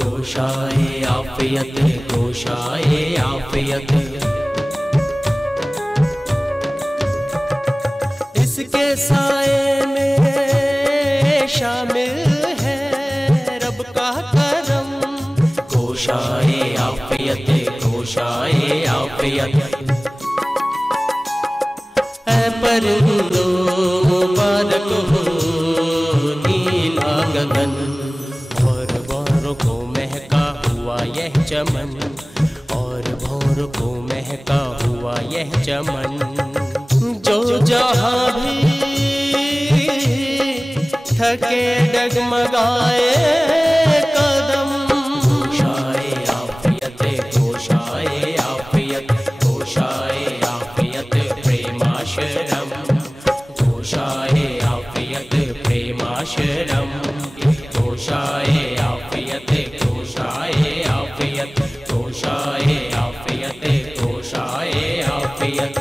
गोशाए आफियत, गोशाए आफियत, इसके साए में शामिल है रब का करम। गोशाए आफियत, गोशाए आफियत, ऐ परिंदो मुबारक हो नीला गगन, और भौरों को महका हुआ यह चमन, और भौरों को महका हुआ यह चमन, जो जहाँ भी थके डगमगाए कदम। गोशाए आफियत, गोशाए आफियत, गोशाए आफियत प्रेमाशरम, गोशाए आफियत प्रेमाशरम, गोशाए आफियत, गोशाए आफियत, गोशाए आफियत, गोशाए आफियत।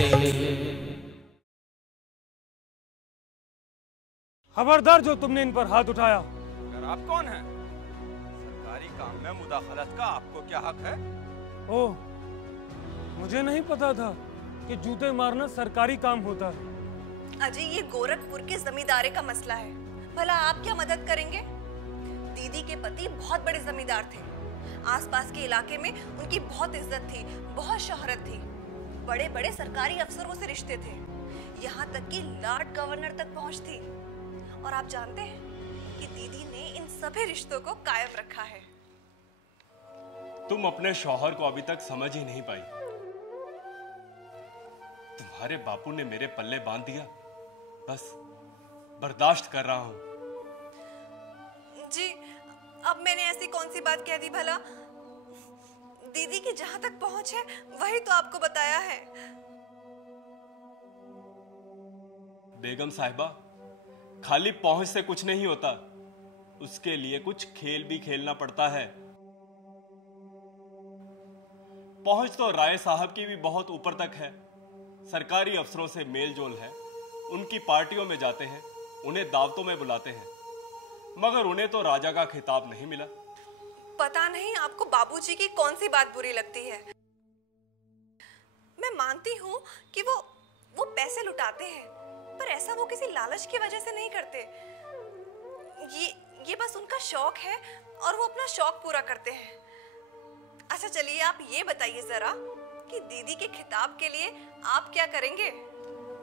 खबरदार जो तुमने इन पर हाथ उठाया। अगर आप कौन हैं? सरकारी काम में मुदाखलत का आपको क्या हक है? ओह, मुझे नहीं पता था कि जूते मारना सरकारी काम होता है। अजय, ये गोरखपुर के जमींदारे का मसला है, भला आप क्या मदद करेंगे? दीदी के पति बहुत बड़े जमींदार थे, आसपास के इलाके में उनकी बहुत इज्जत थी, बहुत शोहरत थी, बड़े बड़े सरकारी अफसरों से रिश्ते थे, यहाँ तक कि लॉर्ड गवर्नर तक पहुँच थी। और आप जानते हैं कि दीदी ने इन सभी रिश्तों को कायम रखा है। तुम अपने शौहर को अभी तक समझ ही नहीं पाई। तुम्हारे बापू ने मेरे पल्ले बांध दिया, बस बर्दाश्त कर रहा हूं। जी, अब मैंने ऐसी कौन सी बात कह दी भला? दीदी की जहां तक पहुंच है वही तो आपको बताया है। बेगम साहिबा, खाली पहुंच से कुछ नहीं होता, उसके लिए कुछ खेल भी खेलना पड़ता है। पहुंच तो राय साहब की भी बहुत ऊपर तक है, सरकारी अफसरों से मेल जोल है, उनकी पार्टियों में जाते हैं, उन्हें दावतों में बुलाते हैं, मगर उन्हें तो राजा का खिताब नहीं मिला। पता नहीं आपको बाबूजी की कौन सी बात बुरी लगती है। मैं मानती हूँ कि वो पैसे लुटाते हैं, पर ऐसा वो किसी लालच की वजह से नहीं करते। ये बस उनका शौक है और वो अपना शौक पूरा करते हैं। अच्छा चलिए, आप ये बताइए जरा कि दीदी के खिताब के लिए आप क्या करेंगे?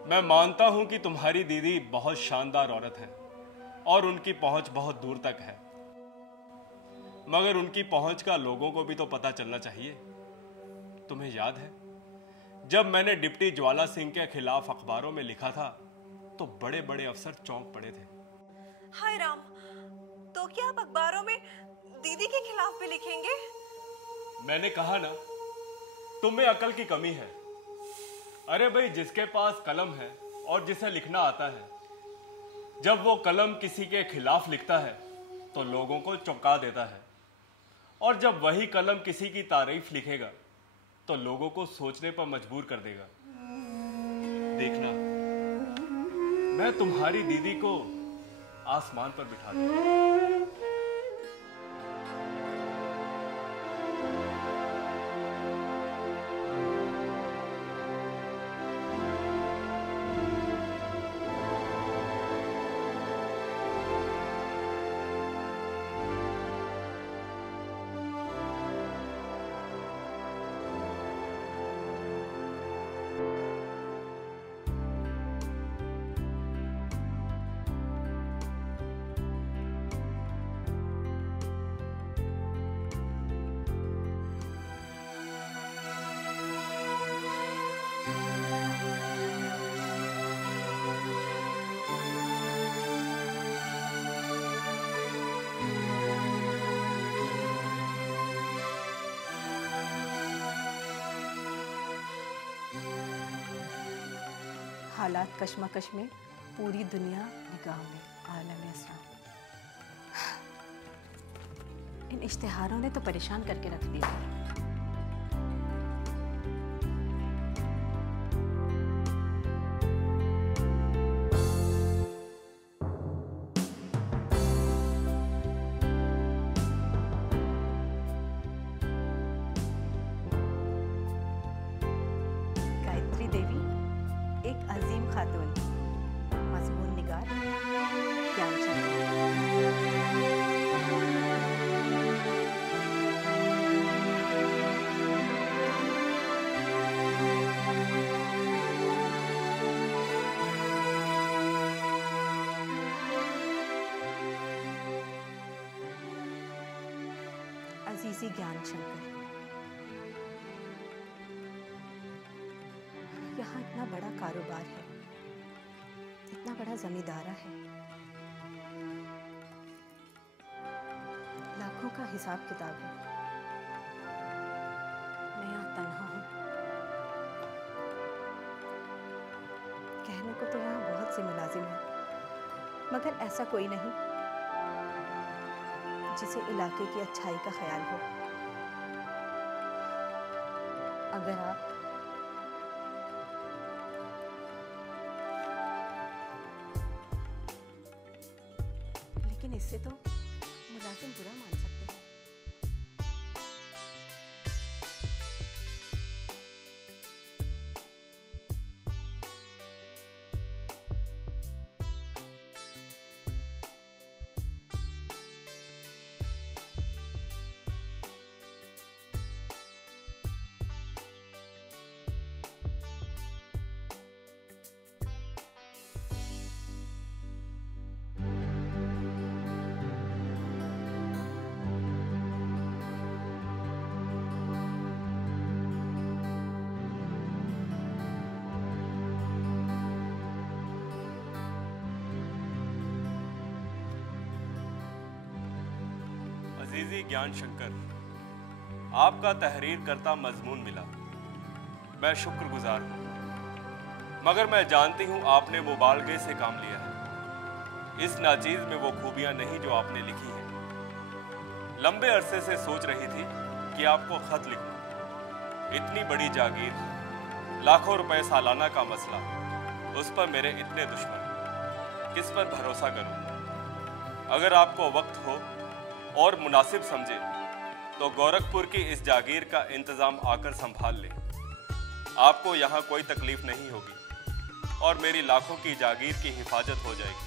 मैं मानता हूं कि तुम्हारी दीदी बहुत शानदार औरत है और उनकी पहुंच बहुत दूर तक है, मगर उनकी पहुंच का लोगों को भी तो पता चलना चाहिए। तुम्हें याद है जब मैंने डिप्टी ज्वाला सिंह के खिलाफ अखबारों में लिखा था तो बड़े बड़े अफसर चौंक पड़े थे। हाय राम, तो क्या आप अखबारों में दीदी के खिलाफ भी लिखेंगे? मैंने कहा ना, तुम में अकल की कमी है। अरे भाई, जिसके पास कलम है और जिसे लिखना आता है, जब वो कलम किसी के खिलाफ लिखता है तो लोगों को चौंका देता है, और जब वही कलम किसी की तारीफ लिखेगा तो लोगों को सोचने पर मजबूर कर देगा। देखना, मैं तुम्हारी दीदी को आसमान पर बिठा दूंगा। हालात कश्मकश में पूरी दुनिया निगाह में, आलम इस्लाम। इन इश्तिहारों ने तो परेशान करके रख दिया। एक अजीम खातून, मजबूर निगार ज्ञानचंद। अजीजी ज्ञानशंकर, यहाँ इतना बड़ा कारोबार है, इतना बड़ा जमींदारा है, लाखों का हिसाब किताब है। मैं यहाँ तन्हा हूँ। कहने को तो यहाँ बहुत से मुलाजिम हैं, मगर ऐसा कोई नहीं जिसे इलाके की अच्छाई का ख्याल हो। अगर आप लेकिन इससे तो मुलाजिम बुरा मान सकते हैं। अजीजी ज्ञान शंकर, आपका तहरीर करता मजमून मिला, मैं शुक्रगुजार हूँ, मगर मैं जानती हूँ आपने मुबालगे से काम लिया है। इस नाचीज में वो खूबियाँ नहीं जो आपने लिखी हैं। लंबे अरसे से सोच रही थी कि आपको खत लिखूं। इतनी बड़ी जागीर, लाखों रुपए सालाना का मसला, उस पर मेरे इतने दुश्मन, किस पर भरोसा करूं? अगर आपको वक्त हो और मुनासिब समझे तो गोरखपुर की इस जागीर का इंतजाम आकर संभाल ले। आपको यहाँ कोई तकलीफ नहीं होगी और मेरी लाखों की जागीर की हिफाजत हो जाएगी।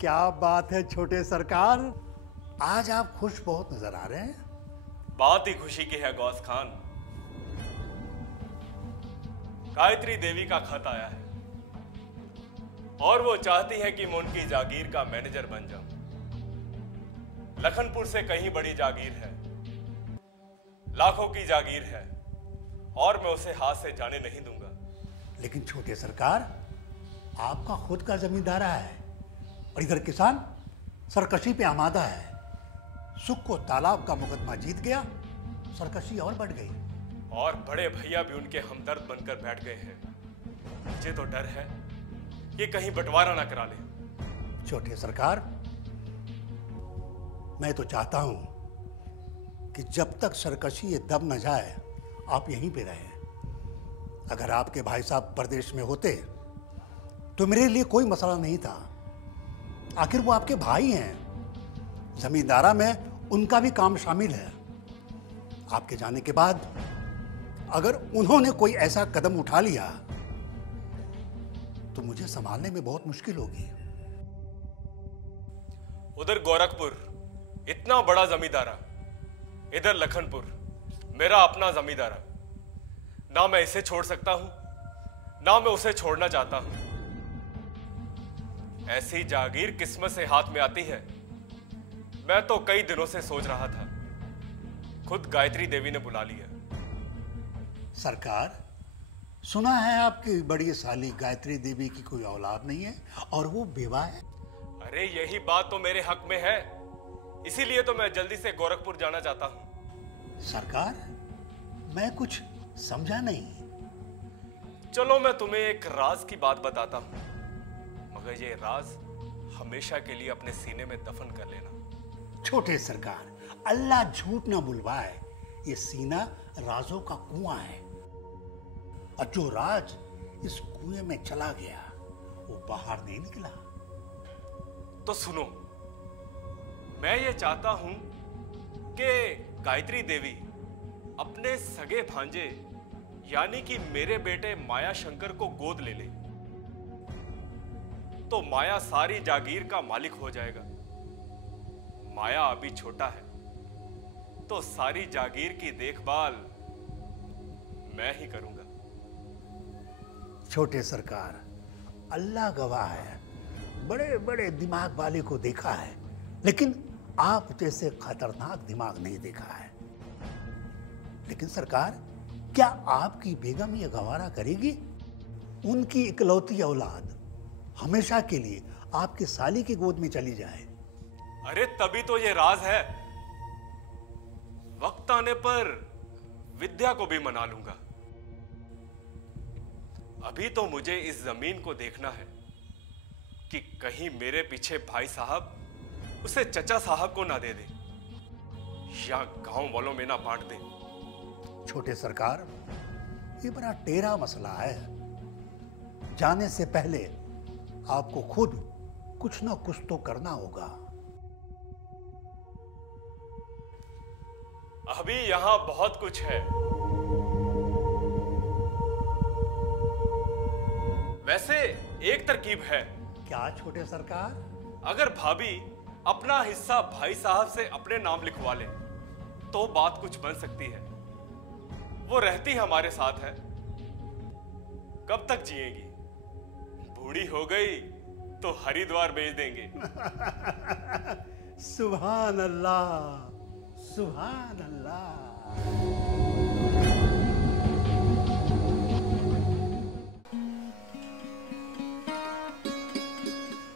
क्या बात है छोटे सरकार, आज आप खुश बहुत नजर आ रहे हैं। बात ही खुशी की है गौस खान। गायत्री देवी का खत आया है और वो चाहती है कि मैं उनकी जागीर का मैनेजर बन जाऊं। लखनपुर से कहीं बड़ी जागीर है, लाखों की जागीर है और मैं उसे हाथ से जाने नहीं दूंगा। लेकिन छोटे सरकार, आपका खुद का जमींदारा है और इधर किसान सरकशी पे आमादा है। सुख को तालाब का मुकदमा जीत गया, सरकशी और बढ़ गई। और बड़े भैया भी उनके हमदर्द बनकर बैठ गए हैं। मुझे तो डर है कि कहीं बंटवारा ना करा ले। छोटे सरकार, मैं तो चाहता हूं कि जब तक सरकशी ये दब न जाए आप यहीं पे रहें। अगर आपके भाई साहब प्रदेश में होते तो मेरे लिए कोई मसला नहीं था। आखिर वो आपके भाई हैं। जमींदारा में उनका भी काम शामिल है। आपके जाने के बाद अगर उन्होंने कोई ऐसा कदम उठा लिया तो मुझे संभालने में बहुत मुश्किल होगी। उधर गोरखपुर इतना बड़ा जमींदारा, इधर लखनपुर मेरा अपना जमींदारा। ना मैं इसे छोड़ सकता हूं, ना मैं उसे छोड़ना चाहता हूं। ऐसी जागीर किस्मत से हाथ में आती है। मैं तो कई दिनों से सोच रहा था, खुद गायत्री देवी ने बुला लिया। सरकार, सुना है आपकी बड़ी साली गायत्री देवी की कोई औलाद नहीं है और वो बेवा है। अरे यही बात तो मेरे हक में है, इसीलिए तो मैं जल्दी से गोरखपुर जाना चाहता हूं। सरकार, मैं कुछ समझा नहीं। चलो मैं तुम्हें एक राज की बात बताता हूं, मगर ये राज हमेशा के लिए अपने सीने में दफन कर लेना। छोटे सरकार, अल्लाह झूठ ना बुलवाए, ये सीना राजों का कुआं है, और जो राज इस कुएं में चला गया वो बाहर नहीं निकला। तो सुनो, मैं ये चाहता हूं कि गायत्री देवी अपने सगे भांजे यानी कि मेरे बेटे माया शंकर को गोद ले ले, तो माया सारी जागीर का मालिक हो जाएगा। माया अभी छोटा है, तो सारी जागीर की देखभाल मैं ही करूंगा। छोटे सरकार, अल्लाह गवाह है, बड़े बड़े दिमाग वाले को देखा है, लेकिन आप जैसे खतरनाक दिमाग नहीं देखा है। लेकिन सरकार, क्या आपकी बेगम ये गवारा करेगी? उनकी इकलौती औलाद हमेशा के लिए आपके साली की गोद में चली जाए? अरे तभी तो ये राज है। वक्त आने पर विद्या को भी मना लूंगा। अभी तो मुझे इस जमीन को देखना है कि कहीं मेरे पीछे भाई साहब उसे चचा साहब को ना दे दे या गांव वालों में ना बांट दे। छोटे सरकार, ये बड़ा टेढ़ा मसला है। जाने से पहले आपको खुद कुछ ना कुछ तो करना होगा। अभी यहां बहुत कुछ है। वैसे एक तरकीब है। क्या छोटे सरकार? अगर भाभी अपना हिस्सा भाई साहब से अपने नाम लिखवा ले तो बात कुछ बन सकती है। वो रहती हमारे साथ है, कब तक जिएगी? बूढ़ी हो गई तो हरिद्वार भेज देंगे। सुभान अल्लाह, सुभान अल्लाह।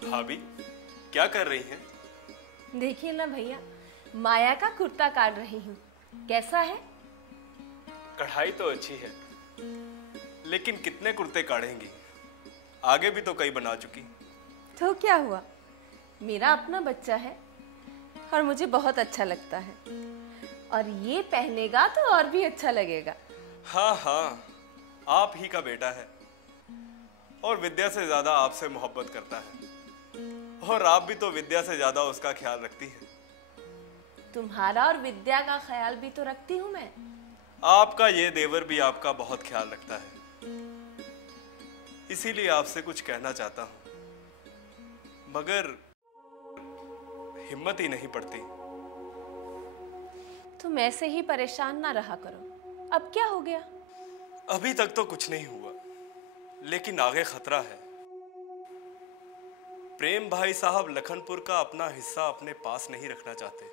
भाभी क्या कर रही हैं? देखिए ना भैया, माया का कुर्ता काट रही हूँ। कैसा है? कढ़ाई तो अच्छी है, लेकिन कितने कुर्ते काढ़ेंगी? आगे भी तो कई बना चुकी। तो क्या हुआ, मेरा अपना बच्चा है और मुझे बहुत अच्छा लगता है, और ये पहनेगा तो और भी अच्छा लगेगा। हाँ हाँ, आप ही का बेटा है और विद्या से ज्यादा आपसे मोहब्बत करता है, और आप भी तो विद्या से ज्यादा उसका ख्याल रखती है। तुम्हारा और विद्या का ख्याल भी तो रखती हूँ मैं। आपका ये देवर भी आपका बहुत ख्याल रखता है, इसीलिए आपसे कुछ कहना चाहता हूं, मगर हिम्मत ही नहीं पड़ती। तुम ऐसे ही परेशान ना रहा करो। अब क्या हो गया? अभी तक तो कुछ नहीं हुआ, लेकिन आगे खतरा है। प्रेम भाई साहब लखनपुर का अपना हिस्सा अपने पास नहीं रखना चाहते,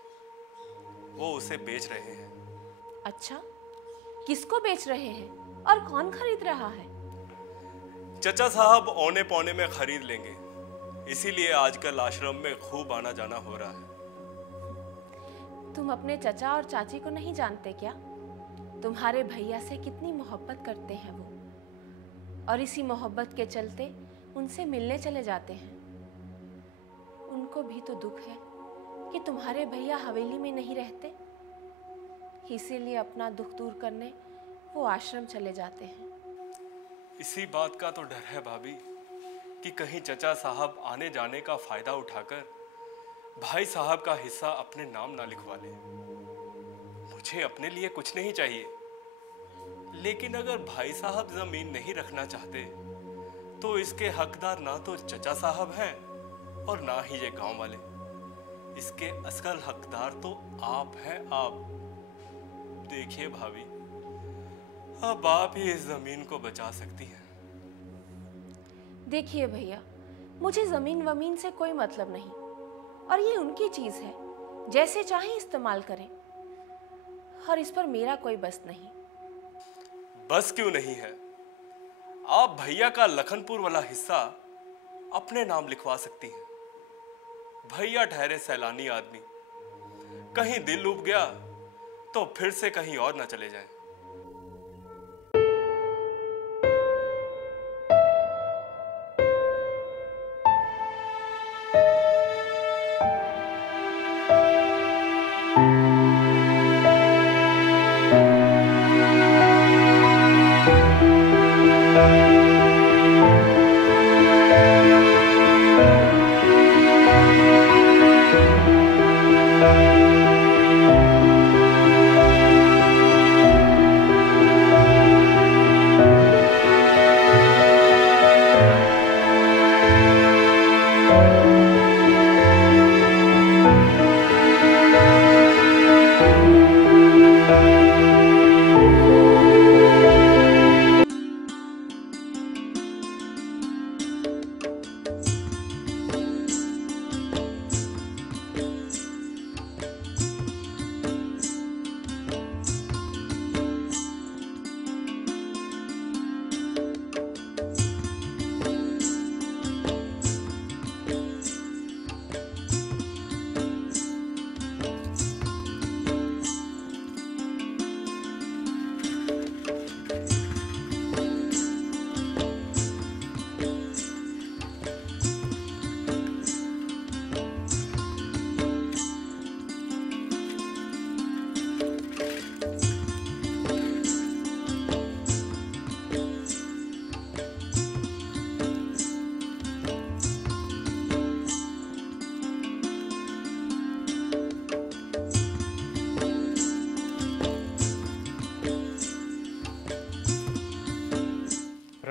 वो उसे बेच रहे हैं। अच्छा, किसको बेच रहे हैं और कौन खरीद रहा है? चचा साहब औने पौने में खरीद लेंगे, इसीलिए आजकल आश्रम में खूब आना जाना हो रहा है। तुम अपने चचा और चाची को नहीं जानते क्या? तुम्हारे भैया से कितनी मोहब्बत करते हैं वो, और इसी मोहब्बत के चलते उनसे मिलने चले जाते हैं। उनको भी तो दुख है कि तुम्हारे भैया हवेली में नहीं रहते, इसीलिए अपना दुख दूर करने वो आश्रम चले जाते हैं। इसी बात का तो डर है भाभी कि कहीं चचा साहब आने जाने का फायदा उठाकर भाई साहब का हिस्सा अपने नाम ना लिखवा ले। मुझे अपने लिए कुछ नहीं चाहिए, लेकिन अगर भाई साहब जमीन नहीं रखना चाहते तो इसके हकदार ना तो चचा साहब हैं और ना ही ये गांव वाले। इसके असल हकदार तो आप हैं। आप देखिए भाभी, अब आप ही इस जमीन को बचा सकती हैं। देखिए भैया, मुझे जमीन वमीन से कोई मतलब नहीं, और ये उनकी चीज है, जैसे चाहे इस्तेमाल करें, और इस पर मेरा कोई बस नहीं। बस क्यों नहीं है? आप भैया का लखनपुर वाला हिस्सा अपने नाम लिखवा सकती हैं। भैया ठहरे सैलानी आदमी, कहीं दिल उब गया तो फिर से कहीं और ना चले जाएं।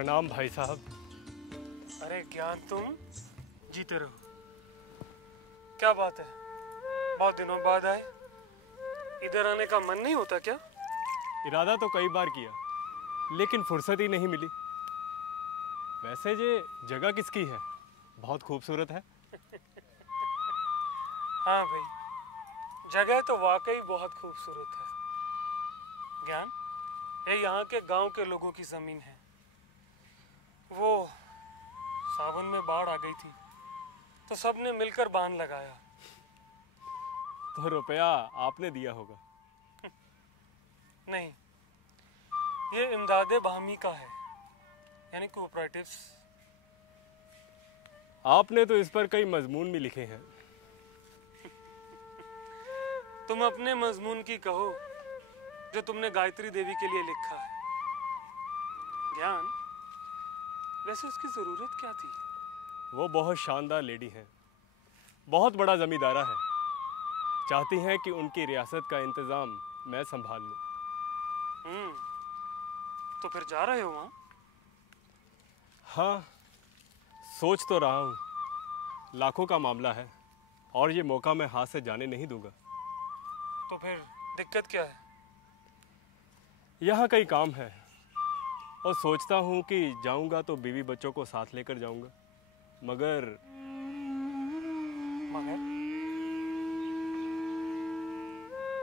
प्रणाम भाई साहब। अरे ज्ञान, तुम जीते रहो। क्या बात है, बहुत दिनों बाद आए। इधर आने का मन नहीं होता क्या? इरादा तो कई बार किया, लेकिन फुर्सत ही नहीं मिली। वैसे ये जगह किसकी है? बहुत खूबसूरत है। हाँ भाई, जगह तो वाकई बहुत खूबसूरत है। ज्ञान, ये यहाँ के गांव के लोगों की जमीन है। वो सावन में बाढ़ आ गई थी तो सबने मिलकर बांध लगाया। तो रुपया आपने दिया होगा? नहीं, ये इमदादे बाहमी का है, यानी कोऑपरेटिव्स। आपने तो इस पर कई मजमून भी लिखे हैं। तुम अपने मजमून की कहो जो तुमने गायत्री देवी के लिए लिखा है। ज्ञान, वैसे उसकी जरूरत क्या थी? वो बहुत शानदार लेडी हैं, बहुत बड़ा जमींदारा है। चाहती हैं कि उनकी रियासत का इंतजाम मैं संभाल लूं। तो फिर जा रहे हो वहाँ? हाँ, सोच तो रहा हूँ। लाखों का मामला है और ये मौका मैं हाथ से जाने नहीं दूंगा। तो फिर दिक्कत क्या है? यहाँ कई काम है और सोचता हूँ कि जाऊंगा तो बीवी बच्चों को साथ लेकर जाऊंगा, मगर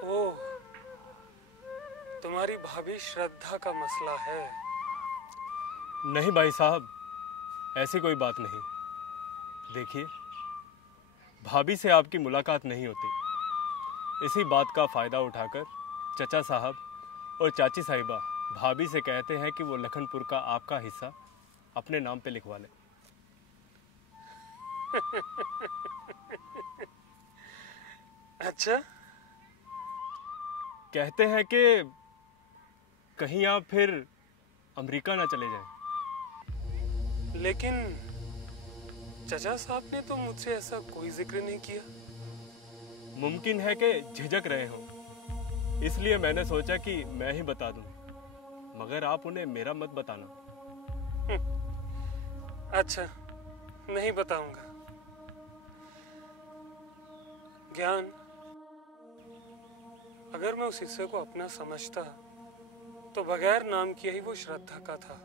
ओह, तुम्हारी भाभी श्रद्धा का मसला है। नहीं भाई साहब, ऐसी कोई बात नहीं। देखिए, भाभी से आपकी मुलाकात नहीं होती। इसी बात का फ़ायदा उठाकर चचा साहब और चाची साहिबा भाभी से कहते हैं कि वो लखनपुर का आपका हिस्सा अपने नाम पे लिखवा लें। अच्छा, कहते हैं कि कहीं आप फिर अमेरिका ना चले जाएं। लेकिन चचा साहब ने तो मुझसे ऐसा कोई जिक्र नहीं किया। मुमकिन है कि झिझक रहे हों, इसलिए मैंने सोचा कि मैं ही बता दूं, मगर आप उन्हें मेरा मत बताना। अच्छा, नहीं बताऊंगा। ज्ञान, अगर मैं उस हिस्से को अपना समझता तो बगैर नाम किए ही वो श्रद्धा का था।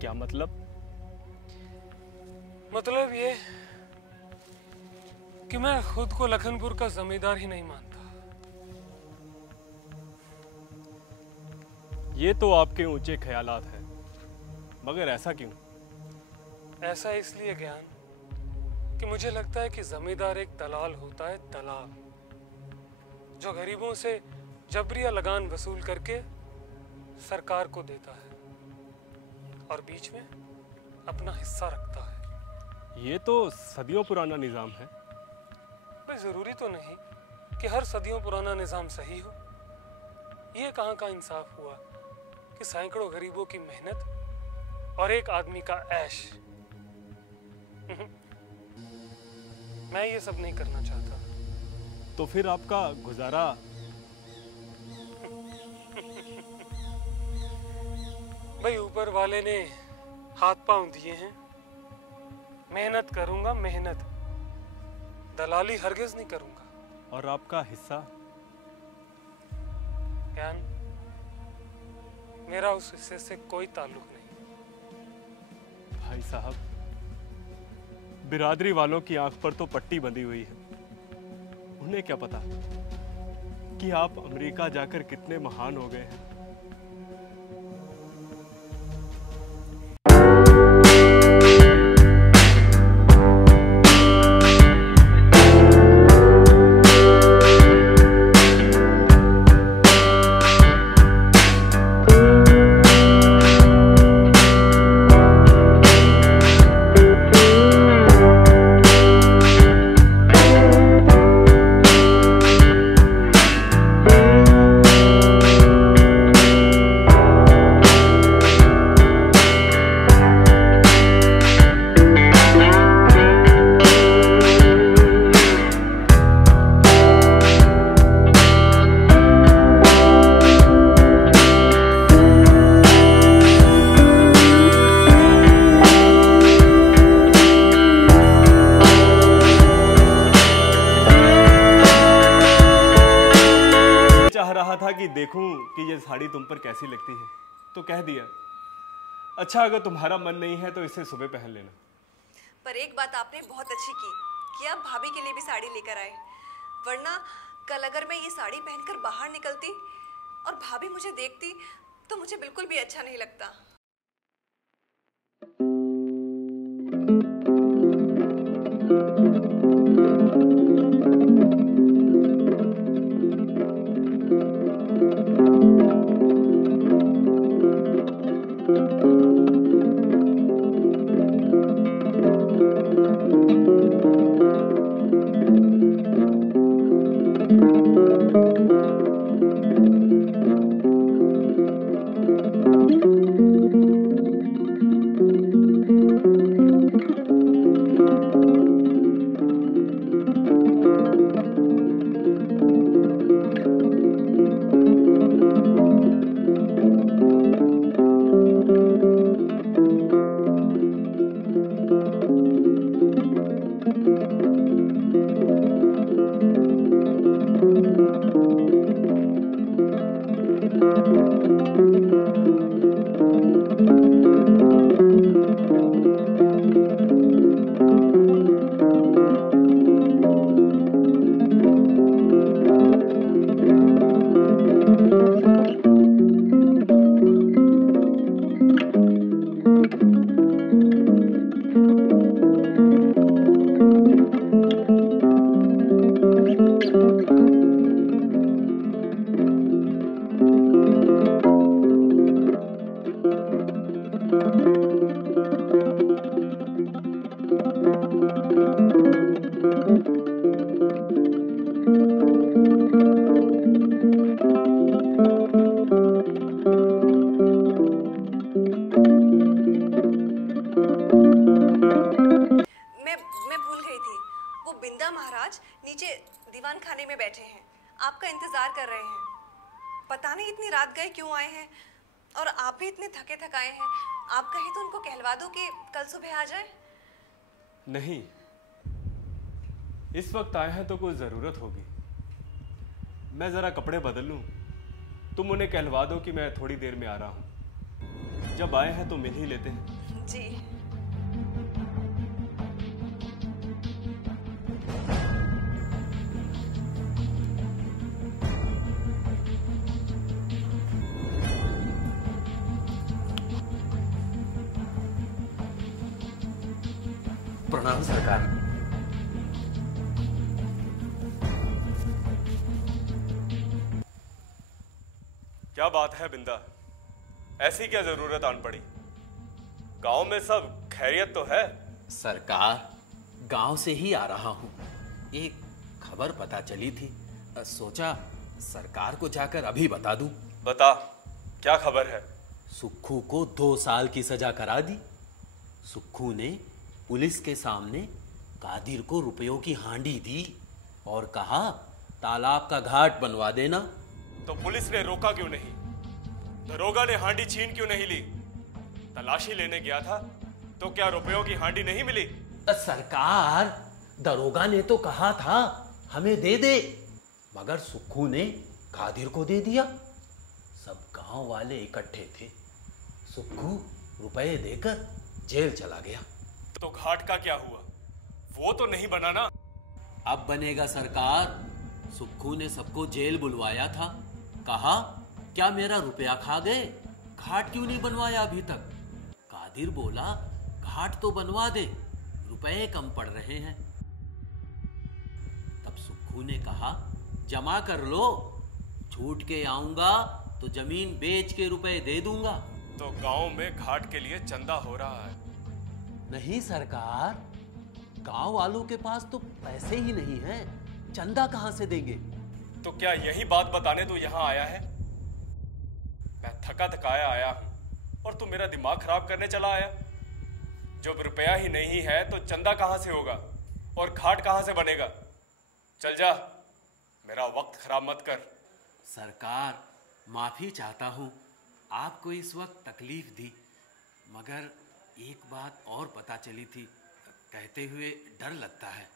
क्या मतलब? मतलब ये कि मैं खुद को लखनपुर का जमींदार ही नहीं मानता। ये तो आपके ऊंचे ख्यालात हैं, मगर ऐसा क्यों? ऐसा इसलिए ज्ञान कि मुझे लगता है कि जमींदार एक दलाल होता है, दलाल, जो गरीबों से जबरिया लगान वसूल करके सरकार को देता है और बीच में अपना हिस्सा रखता है। ये तो सदियों पुराना निज़ाम है। भाई, जरूरी तो नहीं कि हर सदियों पुराना निज़ाम सही हो। ये कहाँ का इंसाफ हुआ कि सैकड़ों गरीबों की मेहनत और एक आदमी का ऐश। मैं ये सब नहीं करना चाहता। तो फिर आपका गुजारा? भाई, ऊपर वाले ने हाथ पांव दिए हैं। मेहनत करूंगा, मेहनत, दलाली हरगिज नहीं करूंगा। और आपका हिस्सा? ज्ञान, मेरा उस हिस्से से कोई ताल्लुक नहीं। भाई साहब, बिरादरी वालों की आंख पर तो पट्टी बंधी हुई है। उन्हें क्या पता कि आप अमेरिका जाकर कितने महान हो गए हैं। कहा था कि देखूं कि ये साड़ी तुम पर कैसी लगती है, तो कह दिया। अच्छा, अगर तुम्हारा मन नहीं है तो इसे सुबह पहन लेना। पर एक बात आपने बहुत अच्छी की कि आप भाभी के लिए भी साड़ी लेकर आए, वरना कल अगर मैं ये साड़ी पहनकर बाहर निकलती और भाभी मुझे देखती तो मुझे बिल्कुल भी अच्छा नहीं लगता। आपका इंतजार कर रहे हैं। पता नहीं इतनी रात गए क्यों आए हैं, और आप भी इतने थके थकाए हैं। आप कहें तो उनको कहलवा दो कि कल सुबह आ जाए। नहीं, इस वक्त आए हैं तो कोई जरूरत होगी। मैं जरा कपड़े बदल लूं, तुम उन्हें कहलवा दो कि मैं थोड़ी देर में आ रहा हूं। जब आए हैं तो मिल ही लेते हैं। जी। प्रणाम सरकार। क्या बात है बिंदा, ऐसी क्या जरूरत आन पड़ी? गांव में सब खैरियत तो है? सरकार, गांव से ही आ रहा हूं। एक खबर पता चली थी, सोचा सरकार को जाकर अभी बता दूं। बता, क्या खबर है? सुक्खू को 2 साल की सजा करा दी। सुक्खू ने पुलिस के सामने कादिर को रुपयों की हांडी दी और कहा तालाब का घाट बनवा देना। तो पुलिस ने रोका क्यों नहीं? दरोगा ने हांडी छीन क्यों नहीं ली? तलाशी लेने गया था तो क्या रुपयों की हांडी नहीं मिली? सरकार, दरोगा ने तो कहा था हमें दे दे, मगर सुक्खू ने कादिर को दे दिया। सब गांव वाले इकट्ठे थे। सुक्खू रुपए देकर जेल चला गया। तो घाट का क्या हुआ? वो तो नहीं बना ना? अब बनेगा सरकार। सुक्खू ने सबको जेल बुलवाया था, कहा क्या मेरा रुपया खा गए, घाट क्यों नहीं बनवाया अभी तक? कादिर बोला घाट तो बनवा दे, रुपए कम पड़ रहे हैं। तब सुक्खू ने कहा जमा कर लो, छूट के आऊंगा तो जमीन बेच के रुपए दे दूंगा। तो गांव में घाट के लिए चंदा हो रहा है? नहीं सरकार, गांव वालों के पास तो पैसे ही नहीं हैं, चंदा कहां से देंगे? तो क्या यही बात बताने तू यहाँ आया है? मैं थका थकाया आया हूं और तू मेरा दिमाग खराब करने चला आया। जब रुपया ही नहीं है तो चंदा कहां से होगा और घाट कहां से बनेगा? चल जा, मेरा वक्त खराब मत कर। सरकार, माफी चाहता हूं, आपको इस वक्त तकलीफ दी, मगर एक बात और पता चली थी, कहते हुए डर लगता है।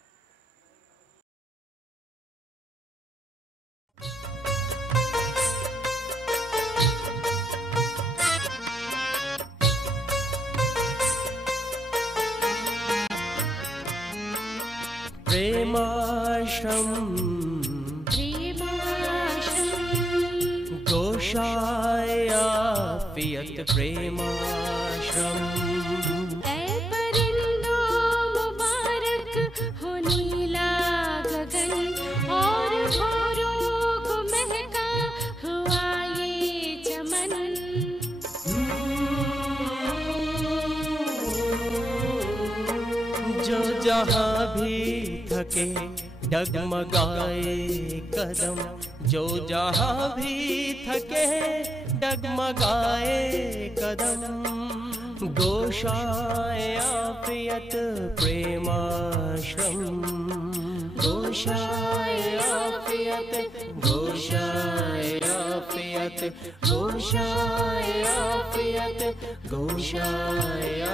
गोशायाफियत प्रेमाश्रम। ऐ परिंदो मुबारक हो नीला गगन और भौरों को महका हुआ ये चमन। जो जहाँ भी थके डगमगाए कदम, जो जहाँ भी थके डगमगाए कदम। गोशायाफियत प्रेमाश्रम। गोशायाफियत गोशायाफियत गोशायाफियत गोशायाफियत।